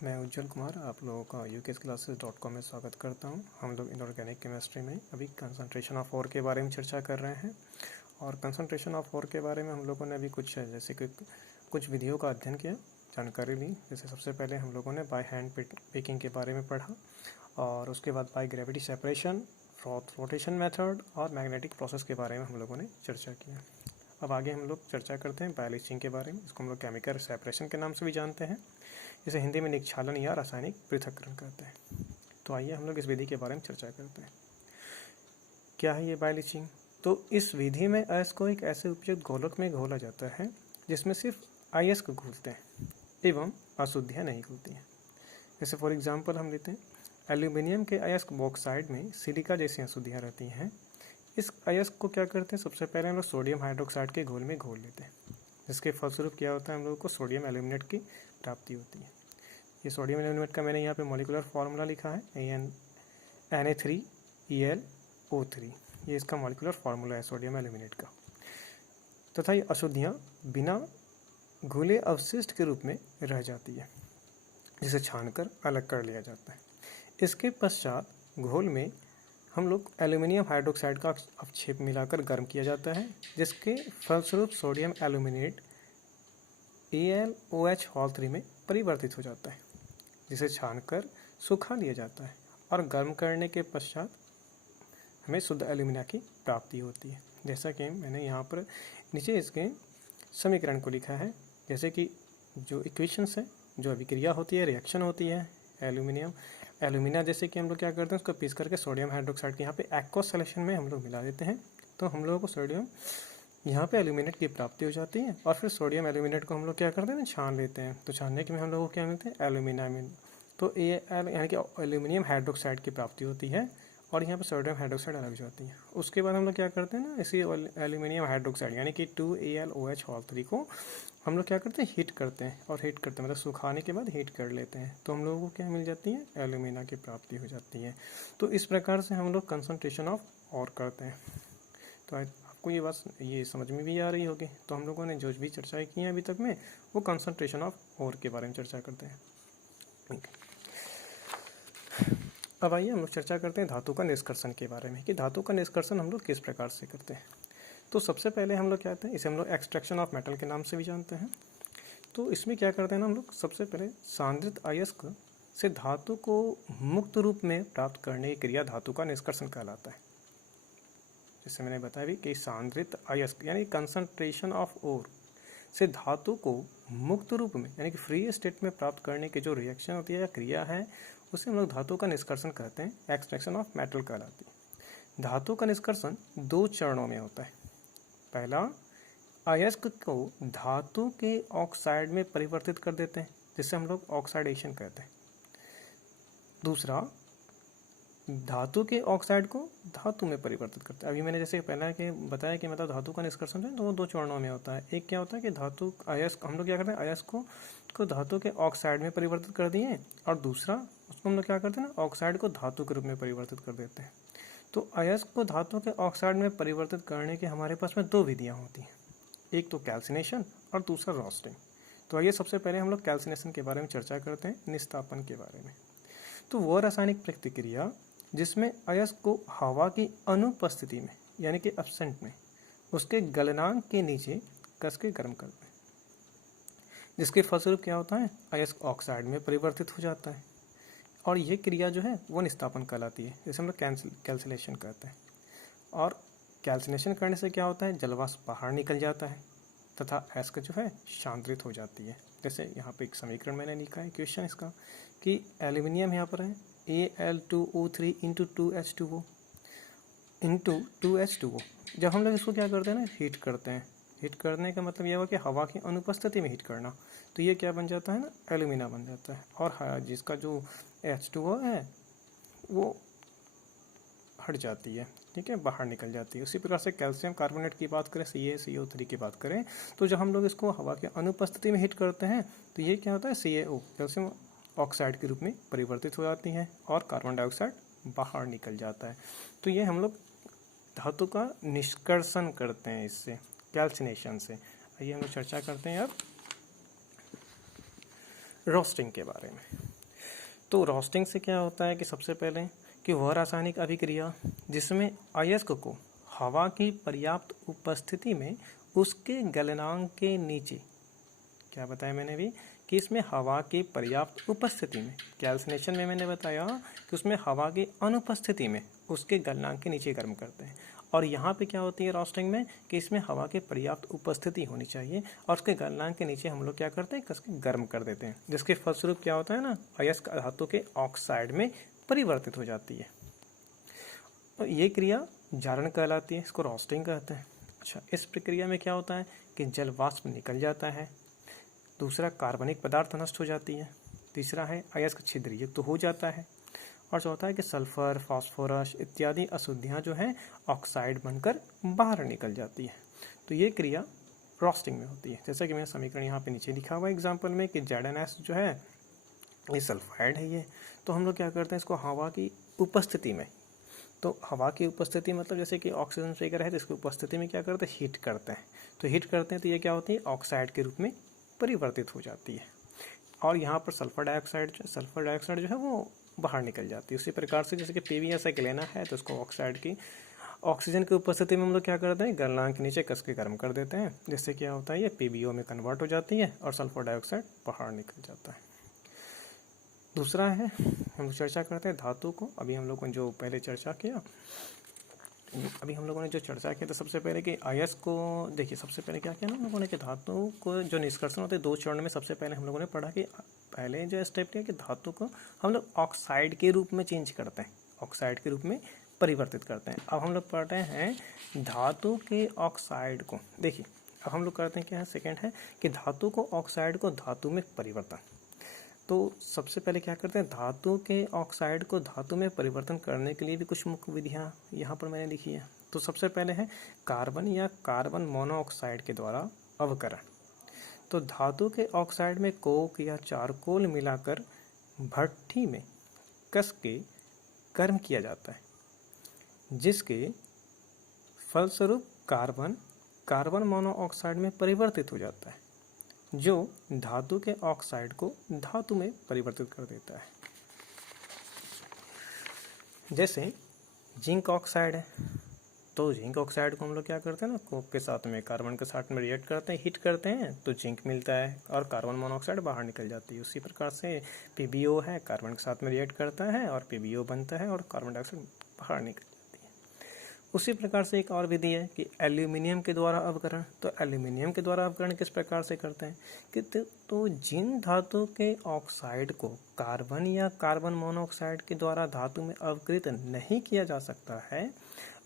मैं उज्जवल कुमार आप लोगों का ukclasses.com में स्वागत करता हूं। हम लोग इनऑर्गेनिक केमिस्ट्री में अभी कंसंट्रेशन ऑफ ओर के बारे में चर्चा कर रहे हैं और कंसंट्रेशन ऑफ ओर के बारे में हम लोगों ने अभी जैसे कि कुछ विधियों का अध्ययन किया, जानकारी ली। जैसे सबसे पहले हम लोगों ने बाय हैंड पिकिंग के बारे में पढ़ा और उसके बाद by gravity separation, rotation method और मैग्नेटिक प्रोसेस के बारे में हम लोगों ने चर्चा किया। अब आगे हम लोग चर्चा करते हैं बायलिचिंग के बारे में। इसको हम लोग केमिकल सेपरेशन के नाम से भी जानते हैं, इसे हिंदी में निक्षालन या रासायनिक पृथक्करण कहते हैं। तो आइए हम लोग इस विधि के बारे में चर्चा करते हैं। क्या है ये बायलिचिंग? तो इस विधि में अयस्क को एक ऐसे उपयुक्त गोलक में घोला जाता है जिसमें सिर्फ अयस्क घुलते हैं एवं अशुद्धियाँ नहीं घुलती हैं। जैसे फॉर एग्जाम्पल हम लेते हैं एल्यूमिनियम के अयस्क बॉक्साइड में सिलिका जैसी अशुद्धियाँ रहती हैं। इस अयस्क को क्या करते हैं, सबसे पहले हम लोग सोडियम हाइड्रोक्साइड के घोल में घोल लेते हैं, जिसके फलस्वरूप क्या होता है, हम लोगों को सोडियम एल्यूमिनेट की प्राप्ति होती है। ये सोडियम एल्यूमिनेट का मैंने यहाँ पे मॉलिक्यूलर फार्मूला लिखा है Na3ElO3। ये इसका मॉलिक्यूलर फार्मूला है सोडियम एल्यूमिनेट का। तथा ये अशुद्धियाँ बिना घुले अवशिष्ट के रूप में रह जाती है, जिसे छानकर अलग कर लिया जाता है। इसके पश्चात घोल में हम लोग एल्यूमिनियम हाइड्रोक्साइड का अपक्षेप मिलाकर गर्म किया जाता है, जिसके फलस्वरूप सोडियम एल्यूमिनेट AlOH3 में परिवर्तित हो जाता है, जिसे छानकर सुखा लिया जाता है और गर्म करने के पश्चात हमें शुद्ध एल्यूमिना की प्राप्ति होती है। जैसा कि मैंने यहाँ पर नीचे इसके समीकरण को लिखा है, जैसे कि जो इक्वेशंस है, जो अभिक्रिया होती है, रिएक्शन होती है एल्यूमिना, जैसे कि हम लोग क्या करते हैं, उसको पीस करके सोडियम हाइड्रोक्साइड के यहाँ पे एक्वस सॉल्यूशन में हम लोग मिला देते हैं, तो हम लोगों को सोडियम यहाँ पे एल्यूमिनेट की प्राप्ति हो जाती है। और फिर सोडियम एल्यूमिनेट को हम लोग क्या करते हैं, छान लेते हैं। तो छानने के में हम लोगों को क्या मिलते हैं, एल्यूमिना। तो यानी कि एल्यूमिनियम हाइड्रोक्साइड की प्राप्ति होती है और यहाँ पे सोडियम हाइड्रोक्साइड अलग हो जाती है। उसके बाद हम लोग क्या करते हैं ना, इसी एल्यूमिनियम हाइड्रोक्साइड यानी कि 2AlOH3 को हम लोग क्या करते हैं, हीट करते हैं। और हीट करते हैं मतलब सुखाने के बाद हीट कर लेते हैं, तो हम लोगों को क्या मिल जाती है, एल्यूमिना की प्राप्ति हो जाती है। तो इस प्रकार से हम लोग कंसंट्रेशन ऑफ ओर करते हैं। तो आपको ये बात ये समझ में भी आ रही होगी। तो हम लोगों ने जो भी चर्चाएं की हैं अभी तक में, वो कंसंट्रेशन ऑफ ओर के बारे में चर्चा करते हैं। अब आइए हम लोग चर्चा करते हैं धातु का निष्कर्षण के बारे में, कि धातु का निष्कर्षण हम लोग किस प्रकार से करते हैं। तो सबसे पहले हम लोग क्या कहते हैं, इसे हम लोग एक्सट्रैक्शन ऑफ मेटल के नाम से भी जानते हैं। तो इसमें क्या करते हैं ना, हम लोग सबसे पहले सांद्रित अयस्क से धातु को मुक्त रूप में प्राप्त करने की क्रिया धातु का निष्कर्षण कहलाता है। जैसे मैंने बताया भी कि सांद्रित अयस्क यानी कंसंट्रेशन ऑफ ओर से धातु को मुक्त रूप में यानी कि फ्री स्टेट में प्राप्त करने की जो रिएक्शन होती है या क्रिया है, उसे हम लोग धातु का निष्कर्षण कहते हैं, एक्सट्रैक्शन ऑफ मेटल कहलाती है। धातु का निष्कर्षण 2 चरणों में होता है। पहला, अयस्क को धातु के ऑक्साइड में परिवर्तित कर देते हैं, जिसे हम लोग ऑक्साइडेशन कहते हैं। दूसरा, धातु के ऑक्साइड को धातु में परिवर्तित करते हैं। अभी मैंने जैसे पहला के बताया कि मतलब धातु का निष्कर्षण है तो 2 चरणों में होता है। एक क्या होता है कि धातु अयस्क हम लोग क्या करते हैं, अयस्क को धातु के ऑक्साइड में परिवर्तित कर दिए, और दूसरा उसको हम लोग क्या करते हैं ना, ऑक्साइड को धातु के रूप में परिवर्तित कर देते हैं। तो अयस्क को धातु के ऑक्साइड में परिवर्तित करने के हमारे पास में 2 विधियाँ होती हैं, एक तो कैल्सिनेशन और दूसरा रोस्टिंग। तो आइए सबसे पहले हम लोग कैल्सिनेशन के बारे में चर्चा करते हैं, निस्तापन के बारे में। तो वह रासायनिक प्रतिक्रिया जिसमें अयस्क को हवा की अनुपस्थिति में यानी कि एब्सेंट में उसके गलनांक के नीचे कस के गर्म करते हैं, जिसके फलस्वरूप क्या होता है, अयस्क ऑक्साइड में परिवर्तित हो जाता है और ये क्रिया जो है वो निस्तापन कहलाती है, जिसे हम लोग कैल्सिनेशन कहते हैं। और कैल्सिनेशन करने से क्या होता है, जलवाष्प बाहर निकल जाता है तथा अयस्क जो है शांतरित हो जाती है। जैसे यहाँ पे एक समीकरण मैंने लिखा है क्वेश्चन इसका, कि एल्यूमिनियम यहाँ पर है Al2O3 into 2H2O into 2H2O। जब हम लोग इसको क्या करते हैं ना, हीट करते हैं, हीट करने का मतलब यह हुआ कि हवा की अनुपस्थिति में हीट करना, तो ये क्या बन जाता है ना, एल्यूमिना बन जाता है। और जिसका जो H2O है वो हट जाती है, ठीक है, बाहर निकल जाती है। उसी प्रकार से कैल्शियम कार्बोनेट की बात करें, CaCO3 की बात करें, तो जब हम लोग इसको हवा की अनुपस्थिति में हीट करते हैं तो ये क्या होता है, CaO कैल्शियम ऑक्साइड के रूप में परिवर्तित हो जाती है और कार्बन डाइऑक्साइड बाहर निकल जाता है। तो ये हम लोग धातु का निष्कर्षण करते हैं इससे, कैल्सिनेशन से। आइए हम लोग चर्चा करते हैं अब रोस्टिंग के बारे में। तो रोस्टिंग से क्या होता है कि सबसे पहले कि वह रासायनिक अभिक्रिया जिसमें अयस्क को हवा की पर्याप्त उपस्थिति में उसके गलनांक के नीचे, क्या बताया मैंने भी कि इसमें हवा की पर्याप्त उपस्थिति में, कैल्सिनेशन में मैंने बताया कि उसमें हवा की अनुपस्थिति में उसके गलनांक के नीचे गर्म करते हैं। और यहाँ पे क्या होती है रोस्टिंग में कि इसमें हवा की पर्याप्त उपस्थिति होनी चाहिए और उसके गलनांक के नीचे हम लोग क्या करते हैं, कस के गर्म कर देते हैं, जिसके फलस्वरूप क्या होता है ना, अयस्क धातु के ऑक्साइड में परिवर्तित हो जाती है। तो ये क्रिया जारण कहलाती है, इसको रोस्टिंग कहते हैं। अच्छा, इस प्रक्रिया में क्या होता है कि जल वाष्प निकल जाता है, दूसरा कार्बनिक पदार्थ नष्ट हो जाती है, तीसरा है अयस्क छिद्र युक्त तो हो जाता है, और चौथा है कि सल्फर, फास्फोरस इत्यादि अशुद्धियाँ जो हैं ऑक्साइड बनकर बाहर निकल जाती है। तो ये क्रिया रोस्टिंग में होती है। जैसा कि मैंने समीकरण यहाँ पे नीचे लिखा हुआ है एग्जाम्पल में कि ZnS जो है ये सल्फाइड है ये, तो हम लोग क्या करते हैं इसको हवा की उपस्थिति में, तो हवा की उपस्थिति मतलब जैसे कि ऑक्सीजन फिगर है तो इसकी उपस्थिति में क्या करते हैं, हीट करते हैं। तो हीट करते हैं तो ये क्या होती है, ऑक्साइड के रूप में परिवर्तित हो जाती है। और यहाँ पर सल्फर डाइऑक्साइड जो है वो बाहर निकल जाती है। उसी प्रकार से जैसे कि PbSi लेना है तो उसको ऑक्साइड की ऑक्सीजन की उपस्थिति में हम लोग क्या करते हैं, गलनांक के नीचे कस के गर्म कर देते हैं, जिससे क्या होता है ये PbO में कन्वर्ट हो जाती है और सल्फर डाइऑक्साइड बाहर निकल जाता है। दूसरा है हम चर्चा करते हैं धातु को। अभी हम लोगों ने जो पहले चर्चा किया, तो सबसे पहले कि अयस्क को देखिए, सबसे पहले क्या किया ना हम लोगों ने कि धातु को जो निष्कर्षण होते हैं 2 चरण में, सबसे पहले हम लोगों ने पढ़ा कि पहले जो स्टेप किया कि धातु को हम लोग ऑक्साइड के रूप में चेंज करते हैं, ऑक्साइड के रूप में परिवर्तित करते हैं। अब हम लोग पढ़ रहे हैं धातु के ऑक्साइड को। देखिए अब हम लोग करते हैं क्या है, सेकेंड है कि धातु को ऑक्साइड को धातु में परिवर्तन। तो सबसे पहले क्या करते हैं, धातु के ऑक्साइड को धातु में परिवर्तन करने के लिए भी कुछ मुख्य विधियाँ यहाँ पर मैंने लिखी है। तो सबसे पहले है कार्बन या कार्बन मोनोऑक्साइड के द्वारा अवकरण। तो धातु के ऑक्साइड में कोक या चारकोल मिलाकर भट्ठी में कस के गर्म किया जाता है, जिसके फलस्वरूप कार्बन मोनोऑक्साइड में परिवर्तित हो जाता है, जो धातु के ऑक्साइड को धातु में परिवर्तित कर देता है। जैसे जिंक ऑक्साइड है, तो जिंक ऑक्साइड को हम लोग क्या करते हैं ना, कोक के साथ में कार्बन के साथ में रिएक्ट करते हैं, हीट करते हैं तो जिंक मिलता है और कार्बन मोनोऑक्साइड बाहर निकल जाती है। उसी प्रकार से PbO है, कार्बन के साथ में रिएक्ट करता है और PbO बनता है और कार्बन डाइऑक्साइड बाहर निकल जाती है। उसी प्रकार से एक और विधि है कि एल्यूमिनियम के द्वारा अवकरण। तो एल्यूमिनियम के द्वारा अवकरण किस प्रकार से करते हैं कि तो जिन धातु के ऑक्साइड को कार्बन या कार्बन मोनोऑक्साइड के द्वारा धातु में अवकृत नहीं किया जा सकता है,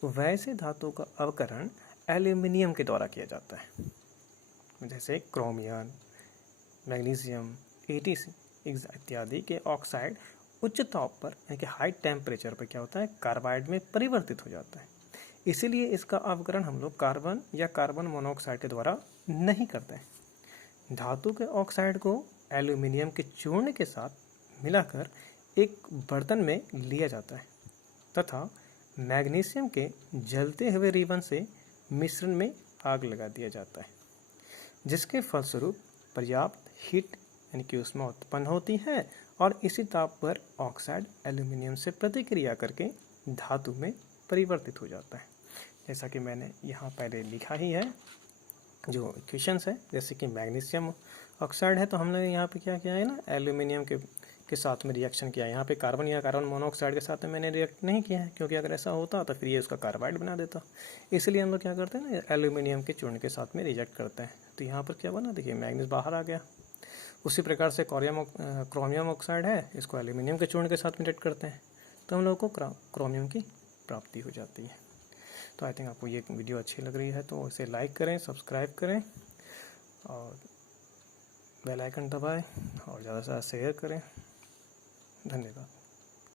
वैसे धातु का अवकरण एल्यूमिनियम के द्वारा किया जाता है। जैसे क्रोमियम, मैग्नीशियम, ATC इत्यादि के ऑक्साइड उच्च ताप पर यानी कि हाई टेम्परेचर पर क्या होता है, कार्बाइड में परिवर्तित हो जाता है। इसीलिए इसका अवकरण हम लोग कार्बन या कार्बन मोनोऑक्साइड के द्वारा नहीं करते हैं। धातु के ऑक्साइड को एल्यूमिनियम के चूर्ण के साथ मिलाकर एक बर्तन में लिया जाता है तथा मैग्नीशियम के जलते हुए रिबन से मिश्रण में आग लगा दिया जाता है, जिसके फलस्वरूप पर्याप्त हीट यानी कि ऊष्मा उत्पन्न होती है और इसी ताप पर ऑक्साइड एल्यूमिनियम से प्रतिक्रिया करके धातु में परिवर्तित हो जाता है। जैसा कि मैंने यहाँ पहले लिखा ही है जो इक्वेशंस है, जैसे कि मैग्नीशियम ऑक्साइड है तो हमने यहाँ पे क्या किया है ना, एल्यूमिनियम के साथ में रिएक्शन किया है। यहाँ पे कार्बन या कार्बन मोनोऑक्साइड के साथ में मैंने रिएक्ट नहीं किया है, क्योंकि अगर ऐसा होता तो फिर ये उसका कार्बाइड बना देता। इसलिए हम लोग क्या करते हैं ना, एल्यूमिनियम के चूर्ण के साथ में रिजेक्ट करते हैं। तो यहाँ पर क्या बना, देखिए मैग्नीज बाहर आ गया। उसी प्रकार से क्रोमियम ऑक्साइड है, इसको एल्यूमिनियम के चूर्ण के साथ में रिएक्ट करते हैं तो हम लोग को क्रोमियम की प्राप्ति हो जाती है। तो आई थिंक आपको ये वीडियो अच्छी लग रही है तो इसे लाइक करें, सब्सक्राइब करें और बेल आइकन दबाएं और ज़्यादा से ज़्यादा शेयर करें। धन्यवाद।